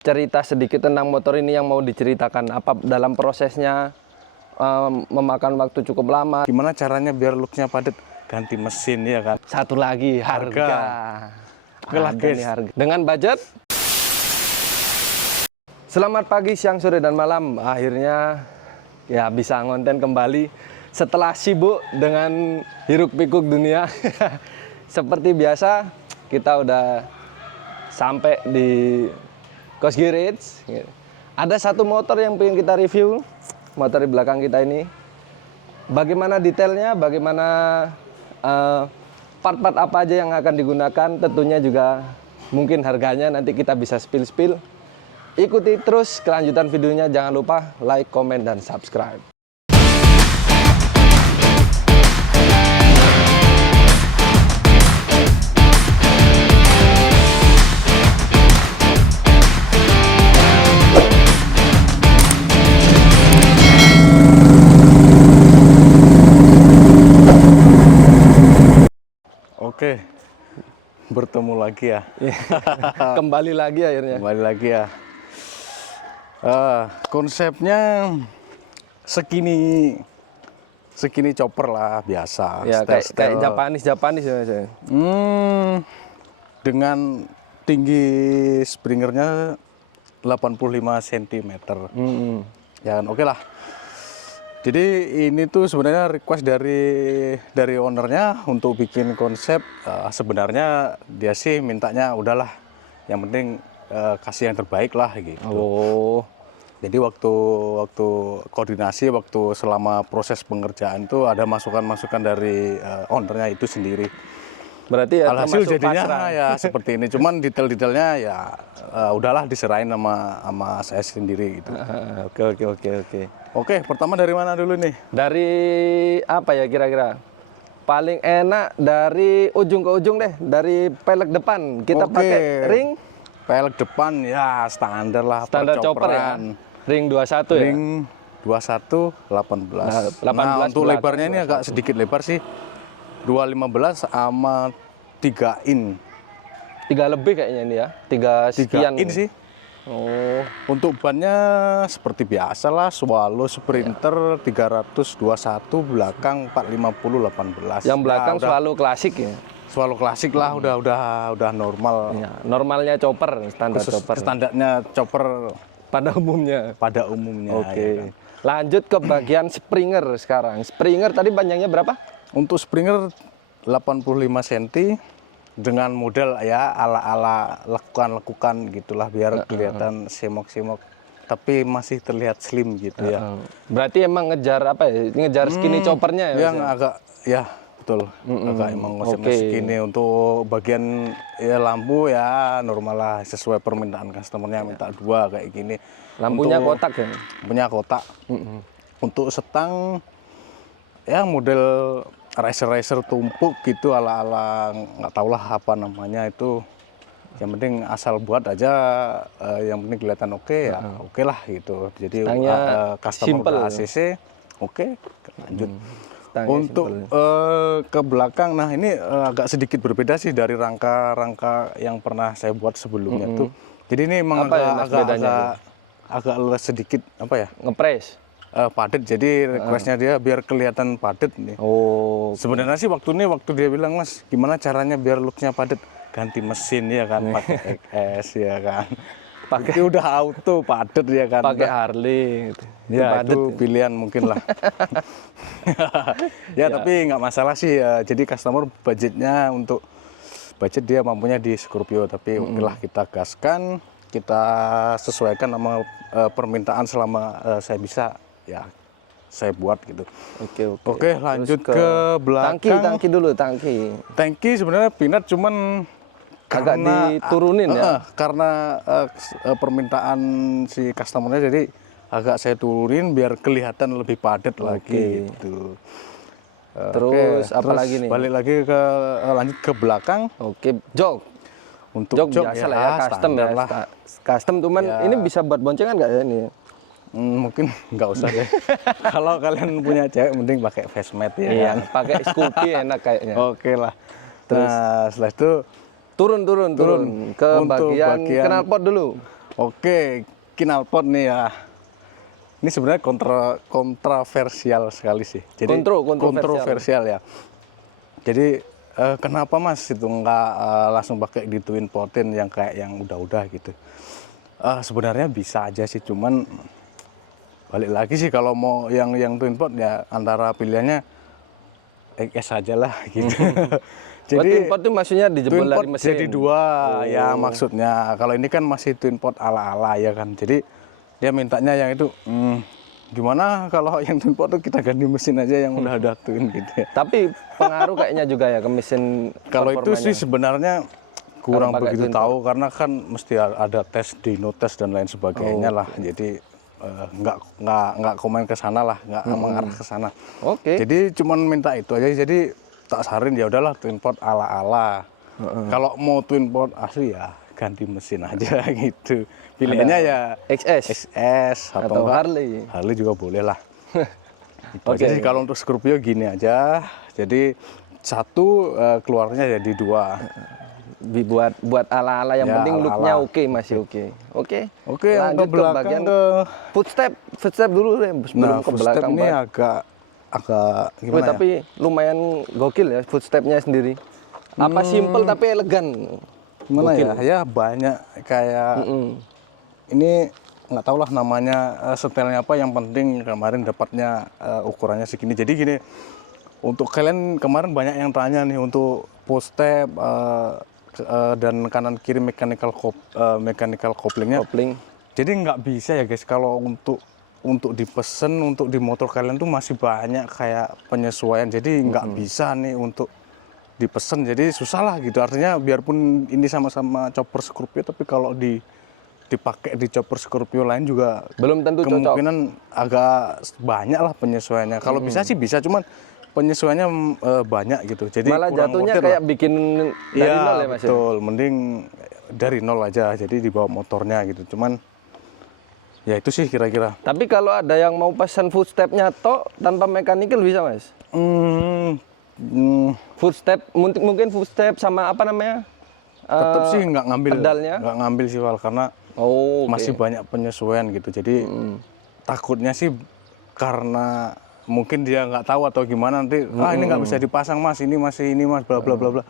cerita sedikit tentang motor ini yang mau diceritakan? Apa dalam prosesnya memakan waktu cukup lama? Gimana caranya biar looknya padat? Ganti mesin ya kan. Satu lagi harga. Oke lah guys. Harga. Dengan budget. Selamat pagi, siang, sore, dan malam. Akhirnya ya bisa ngonten kembali setelah sibuk dengan hiruk pikuk dunia. Seperti biasa kita udah sampai di Kos Garage. Ada satu motor yang pengen kita review, motor di belakang kita ini. Bagaimana detailnya, bagaimana part-part apa aja yang akan digunakan, tentunya juga mungkin harganya nanti kita bisa spill-spill. Ikuti terus kelanjutan videonya, jangan lupa like, komen, dan subscribe. Oke, bertemu lagi ya. Kembali lagi akhirnya. Kembali lagi ya. Konsepnya segini chopper lah, biasa. Ya, kayak Japanis ya. Dengan tinggi springernya 85 cm. Ya kan, oke lah. Jadi ini tuh sebenarnya request dari ownernya untuk bikin konsep. Sebenarnya dia sih mintanya udahlah, yang penting kasih yang terbaik lah gitu. Oh. Jadi waktu koordinasi, waktu selama proses pengerjaan tuh ada masukan-masukan dari ownernya itu sendiri. Berarti ya alhasil jadinya pasrah. Ya seperti ini. Cuman detail-detailnya ya udahlah diserahin sama saya sendiri gitu. Oke. Oke, pertama dari mana dulu nih? Dari apa ya kira-kira? Paling enak dari ujung ke ujung deh, dari pelek depan. Kita pakai ring. Pelek depan ya standar lah. Standar chopper ya. Ring 21 ya. Ring 21 18. Nah, untuk lebarnya ini agak sedikit lebar sih. 215 sama 3 in. 3 lebih kayaknya ini ya. 3 sekian. 3 in sih. Oh. Untuk bannya seperti biasa lah, Swallow Sprinter 321, belakang 450 18. Yang belakang Swallow klasik ya. Swallow klasik lah, udah normal. Ya, normalnya chopper, standar chopper. Standarnya chopper pada umumnya. Oke. Ya kan? Lanjut ke bagian Springer sekarang. Springer tadi panjangnya berapa? Untuk Springer 85 cm. Dengan model ya ala-ala lekukan-lekukan gitulah, biar kelihatan semok-semok tapi masih terlihat slim gitu ya. Berarti emang ngejar apa ya? Ngejar skinny choppernya ya? Yang agak ya betul. Agak emang konsepnya skinny. Untuk bagian ya lampu ya normal lah, sesuai permintaan customernya, minta 2 kayak gini. Lampunya kotak ya? Lampunya kotak. Untuk setang ya model racer tumpuk gitu, ala-ala nggak tau lah apa namanya itu. Yang penting asal buat aja, yang penting kelihatan oke ya, oke lah gitu. Jadi customer udah ACC, oke, lanjut. Untuk ke belakang, nah ini agak sedikit berbeda sih dari rangka-rangka yang pernah saya buat sebelumnya tuh. Jadi ini emang agak sedikit apa ya? Ngepres. Padat, jadi requestnya dia biar kelihatan padat nih. Oh. Sebenarnya sih waktu dia bilang, Mas, gimana caranya biar looknya padat? Ganti mesin ya kan, pakai XS ya kan. Pakai udah auto padat ya kan. Pakai Harley. Ya itu pilihan mungkin lah. ya tapi nggak masalah sih. Jadi customer budget dia mampunya di Scorpio, tapi oke lah kita gaskan, kita sesuaikan sama permintaan selama saya bisa. Ya, saya buat gitu. Oke, lanjut ke belakang. Tangki dulu, tangki. Tangki sebenarnya peanut, cuman agak diturunin ya. Karena permintaan si customernya, jadi agak saya turunin biar kelihatan lebih padat lagi gitu. Terus apa lagi nih? Balik lagi lanjut ke belakang. Oke, jok. Untuk jok biasa lah ya, custom ya. Custom cuman ini bisa buat boncengan nggak ya ini? Mungkin nggak usah deh. Kalau kalian punya cewek, mending pakai face mat ya. Iya, pakai Scoopy enak kayaknya. Oke lah. Terus setelah itu turun ke bagian knalpot dulu. Oke, knalpot nih ya. Ini sebenarnya kontroversial sekali sih. Jadi kontroversial ya. Jadi kenapa Mas itu nggak langsung pakai di twin potin yang kayak yang udah-udah gitu? Sebenarnya bisa aja sih, cuman balik lagi sih kalau mau yang twin pot ya antara pilihannya XS aja lah gitu. Jadi twin pot itu maksudnya dijebol twin pot dari mesin. jadi dua ya maksudnya. Kalau ini kan masih twin pot ala-ala ya kan. Jadi dia mintanya yang itu gimana kalau yang twin pot tuh kita ganti mesin aja yang udah ada twin gitu ya. Tapi pengaruh kayaknya juga ya ke mesin. Kalau itu sih sebenarnya kurang pakai begitu twin tahu karena kan mesti ada tes dyno test dan lain sebagainya lah. Jadi nggak komen ke sana lah, nggak mengarah ke sana. Oke. Jadi cuman minta itu aja. Jadi tak sarin ya udahlah twin pot ala-ala. Kalau mau twin pot asli ya ganti mesin aja gitu. Pilihannya ya XS atau Harley. Harley juga boleh lah. Oke. Jadi kalau untuk Scorpio gini aja. Jadi satu keluarnya jadi dua. Buat ala-ala yang Ya, penting ala-ala. looknya oke, masih oke. Oke. Oke, yang Lanjut ke belakang bagian ke footstep dulu deh sebelum ke footstep belakang. ini Pak. agak Wih, gimana ya? tapi lumayan gokil ya footstepnya sendiri. Apa simple tapi elegan. Gimana Gokil. ya? Ya banyak kayak ini nggak tahu lah namanya setelnya apa. Yang penting kemarin dapatnya ukurannya segini. Jadi gini, untuk kalian kemarin banyak yang tanya nih untuk footstep dan kanan kiri mechanical couplingnya. Kopling. Jadi nggak bisa ya guys kalau untuk dipesen untuk di motor kalian tuh masih banyak kayak penyesuaian. Jadi nggak bisa nih untuk dipesen. Jadi susah lah gitu. Artinya biarpun ini sama-sama chopper Scorpio tapi kalau dipakai di chopper Scorpio lain juga Belum tentu cocok. kemungkinan agak banyak lah penyesuaiannya. Kalau bisa sih bisa, cuman penyesuaiannya banyak gitu. Jadi Malah kurang jatuhnya worth it kayak lah. bikin dari Iya, nol ya Mas. betul. Mending dari nol aja. Jadi dibawa motornya gitu. Cuman ya itu sih kira-kira. Tapi kalau ada yang mau pesan footstepnya tok tanpa mechanical bisa Mas? Footstep mungkin footstep sama apa namanya? Tetap sih nggak ngambil. pedalnya? Nggak ngambil sih Wal, karena Oh, oke. masih banyak penyesuaian gitu. Jadi takutnya sih karena mungkin dia nggak tahu atau gimana nanti ini nggak bisa dipasang Mas, ini masih ini Mas, bla bla bla bla.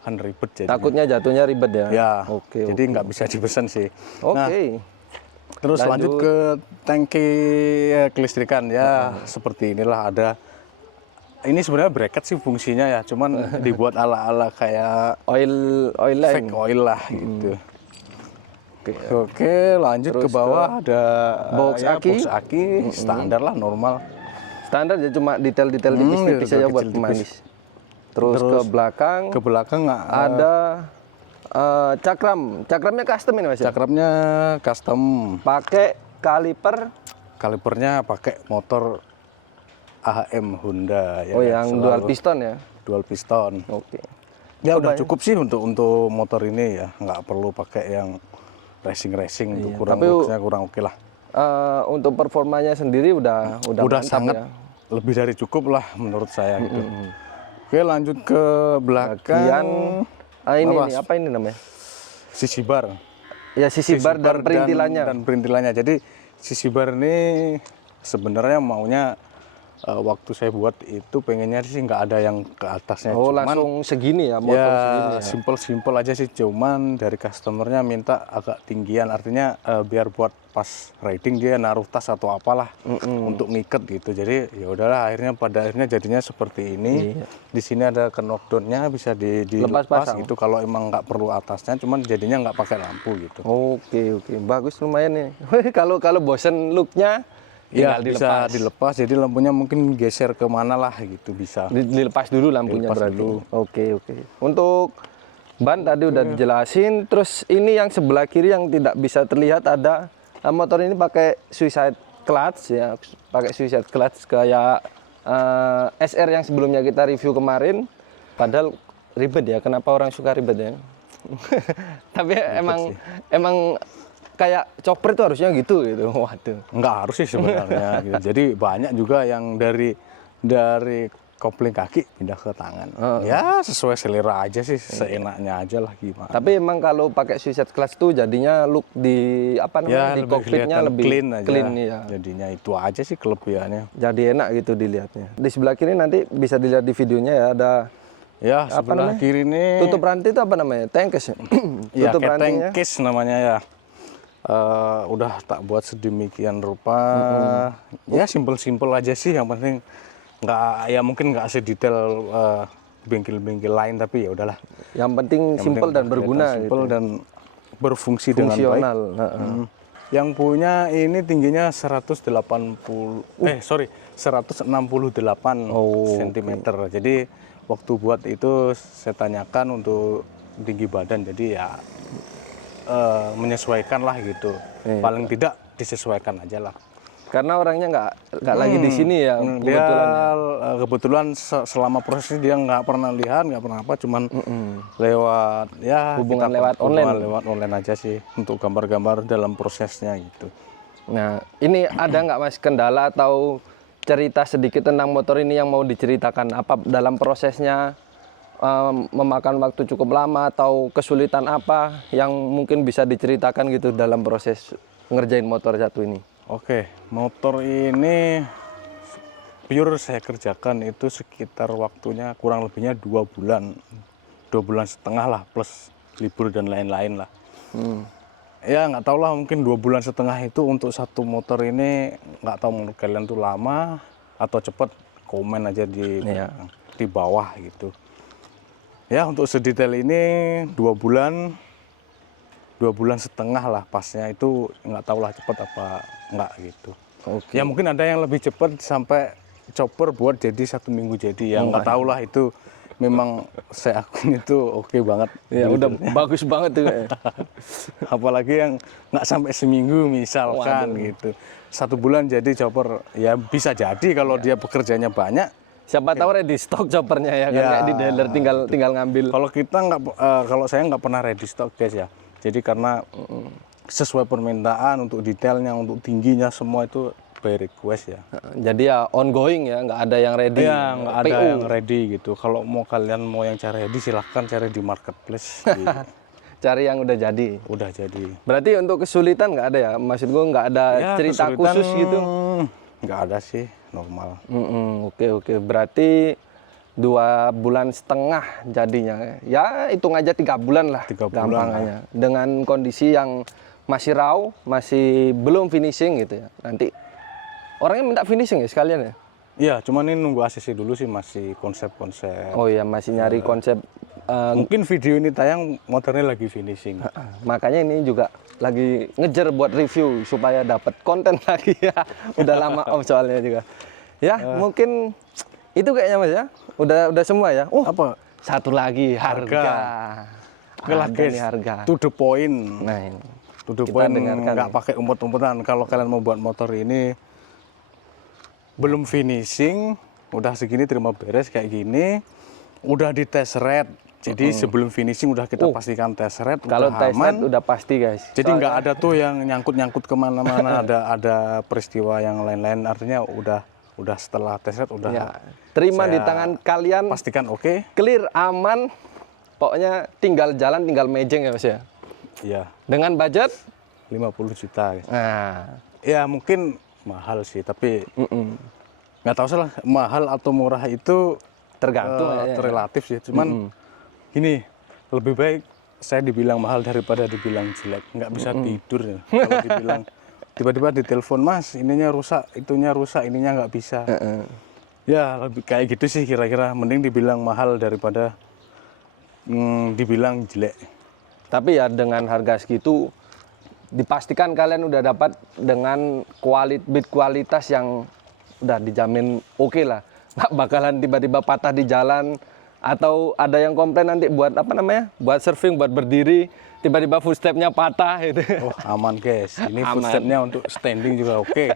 Kan ribet jadi. Takutnya jatuhnya ribet ya. Ya. Oke. Jadi nggak bisa dipesan sih. Nah, Oke. terus lanjut Lanjut. ke tangki kelistrikan ya. Seperti inilah ada. Ini sebenarnya bracket sih fungsinya ya, cuman dibuat ala-ala kayak Oil line. fake oil lah gitu. Oke. Oke, lanjut ke Terus bawah ada box aki. box aki standar lah normal. Standar ya cuma detail-detail tipis-tipis detail aja buat kecil-tipis. pemanis. Terus ke belakang Ke belakang ada cakram. Cakramnya custom ini Mas ya? cakramnya custom. Pakai kaliper. Kalipernya pakai motor AHM Honda ya. Oh, kan? yang Selalu dual piston ya. dual piston. Oke. Ya udah cukup sih untuk motor ini ya, nggak perlu pakai yang racing untuk kurang tapi boxnya kurang oke lah. Untuk performanya sendiri udah Udah mantap sangat ya. lebih dari cukup lah menurut saya gitu. Oke, lanjut ke belakang. Bagian ini Apa? nih, apa ini namanya? Sisi bar. Ya sisi bar dan perintilannya. Dan perintilannya. Jadi sisi bar ini sebenarnya maunya waktu saya buat itu pengennya sih nggak ada yang ke atasnya. Oh, Cuman langsung segini ya motor segini ya ya. simple aja sih. Cuman dari customernya minta agak tinggian. Artinya biar buat pas riding dia naruh tas atau apalah untuk ngiket gitu. Jadi ya udahlah pada akhirnya jadinya seperti ini. Iya. Di sini ada knockdownnya bisa Lepas dilepas pasang. gitu kalau emang nggak perlu atasnya. Cuman jadinya nggak pakai lampu gitu. Oke, bagus lumayan nih. Kalau bosen looknya Ya tinggal bisa dilepas, jadi lampunya mungkin geser kemana lah gitu bisa. dilepas dulu lampunya Dilepas berarti. dulu. Oke. Untuk ban tadi udah dijelasin. Terus ini yang sebelah kiri yang tidak bisa terlihat ada motor ini pakai suicide clutch ya, pakai suicide clutch kayak SR yang sebelumnya kita review kemarin. Padahal ribet ya. Kenapa orang suka ribet ya? Tapi emang kayak chopper itu harusnya gitu. Waduh. Nggak harus sih sebenarnya gitu. Jadi banyak juga yang dari kopling kaki pindah ke tangan. Oh. Ya sesuai selera aja sih, seenaknya aja lah gimana. Tapi emang kalau pakai Suicide Class tuh jadinya look di apa namanya Ya di lebih kokpitnya kelihatan lebih clean aja. clean ya. Jadinya itu aja sih kelebihannya. Jadi enak gitu dilihatnya. Di sebelah kiri nanti bisa dilihat di videonya ya ada Ya apa sebelah namanya? kiri ini tutup rantai itu apa namanya? Tankcase ya? ya Tutup keteng rantingnya. case namanya ya. Udah tak buat sedemikian rupa. Ya simpel-simpel aja sih, yang penting nggak, ya mungkin nggak sedetail bengkel-bengkel lain, tapi ya udahlah. Yang penting Yang simpel penting dan udah berguna kelihatan simpel gitu. dan berfungsi dengan baik. Fungsional. Yang punya ini tingginya 168 cm. Jadi waktu buat itu saya tanyakan untuk tinggi badan, jadi ya menyesuaikan lah gitu. Iya. Paling tidak disesuaikan aja lah. Karena orangnya nggak lagi di sini ya Dia kebetulan. kebetulan selama prosesnya dia nggak pernah lihat, nggak pernah apa, cuman lewat ya Hubungan kita lewat online. lewat online aja sih untuk gambar-gambar dalam prosesnya gitu. Nah, ini ada nggak Mas kendala atau cerita sedikit tentang motor ini yang mau diceritakan? Apa dalam prosesnya memakan waktu cukup lama atau kesulitan apa yang mungkin bisa diceritakan gitu dalam proses ngerjain motor satu ini? Oke, motor ini pure saya kerjakan itu sekitar waktunya kurang lebihnya 2 bulan, 2,5 bulan lah, plus libur dan lain-lain lah. Ya nggak tahu lah, mungkin 2,5 bulan itu untuk satu motor ini, nggak tahu menurut kalian tuh lama atau cepat, komen aja Iya. di bawah gitu. Ya untuk sedetail ini 2,5 bulan lah pasnya, itu nggak tahu lah cepat apa nggak gitu. Oke. Ya mungkin ada yang lebih cepat sampai chopper buat jadi 1 minggu jadi, yang nggak tahu lah itu. Memang saya akun itu oke banget. Ya udah bagus banget tuh. Apalagi yang nggak sampai seminggu misalkan gitu. 1 bulan jadi chopper, ya bisa jadi kalau dia pekerjaannya banyak. Siapa tahu ready stock choppernya ya kan, Ya, kayak di dealer tinggal ngambil. Kalau kita nggak, kalau saya nggak pernah ready stock guys ya. Jadi karena sesuai permintaan untuk detailnya, untuk tingginya semua itu by request ya. Jadi ya ongoing ya, nggak ada yang ready. Iya, nggak ada PO. yang ready gitu. Kalau kalian mau yang cari ready, silahkan cari di marketplace. Gitu. Cari yang udah jadi. Udah jadi. Berarti untuk kesulitan nggak ada ya? Maksud gue nggak ada Ya, cerita kesulitan khusus gitu? nggak ada sih, normal. Oke. Berarti 2,5 bulan jadinya. Ya hitung aja 3 bulan lah. 3 bulan gampangannya. Dengan kondisi yang masih raw, masih belum finishing gitu ya. Nanti orangnya minta finishing ya sekalian ya? Iya, cuman ini nunggu ACC dulu sih, masih konsep-konsep. Oh iya, masih nyari konsep. Mungkin video ini tayang motornya lagi finishing. Makanya ini juga lagi ngejar buat review supaya dapat konten lagi ya. Udah lama off soalnya juga. Ya, mungkin itu kayaknya Mas ya. Udah semua ya. Oh, Apa? satu lagi harga. Oke lah Ada guys, nih harga. to the point. Nah, ini. To the Kita point, dengarkan nggak pakai umpet-umpetan. Kalau kalian mau buat motor ini belum finishing, udah segini terima beres kayak gini, udah di test red. Jadi sebelum finishing udah kita pastikan test red, Kalau udah tes aman. udah pasti guys. Jadi nggak ada tuh yang nyangkut-nyangkut kemana-mana, ada peristiwa yang lain-lain. Artinya udah setelah tes red udah Ya, terima di saya tangan kalian. pastikan oke. Clear, aman. Pokoknya tinggal jalan, tinggal mejeng ya Mas ya. Iya, Dengan budget? 50 juta. Nah, Ya mungkin mahal sih, tapi nggak tahu salah mahal atau murah itu tergantung ya. relatif sih. Cuman gini, lebih baik saya dibilang mahal daripada dibilang jelek. Nggak bisa tidur ya. Kalau dibilang tiba-tiba ditelepon, Mas, ininya rusak, itunya rusak, ininya nggak bisa. Ya lebih kayak gitu sih kira-kira. Mending dibilang mahal daripada dibilang jelek. Tapi ya dengan harga segitu dipastikan kalian udah dapat dengan kualitas yang udah dijamin oke lah. Nggak bakalan tiba-tiba patah di jalan atau ada yang komplain nanti buat apa namanya? Buat surfing, buat berdiri, tiba-tiba footstepnya patah gitu. Oh aman guys, ini Aman. footstepnya untuk standing juga oke.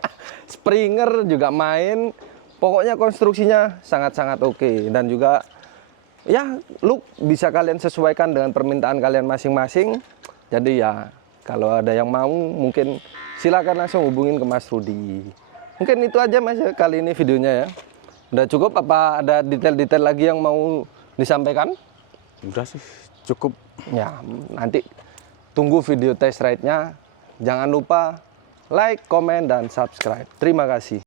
Springer juga main. Pokoknya konstruksinya sangat-sangat oke dan juga ya look bisa kalian sesuaikan dengan permintaan kalian masing-masing. Jadi ya kalau ada yang mau mungkin silakan langsung hubungin ke Mas Rudi. Mungkin itu aja Mas ya, kali ini videonya ya. Udah cukup apa ada detail-detail lagi yang mau disampaikan? Udah sih, cukup. Ya, nanti tunggu video test ride-nya. Jangan lupa like, komen, dan subscribe. Terima kasih.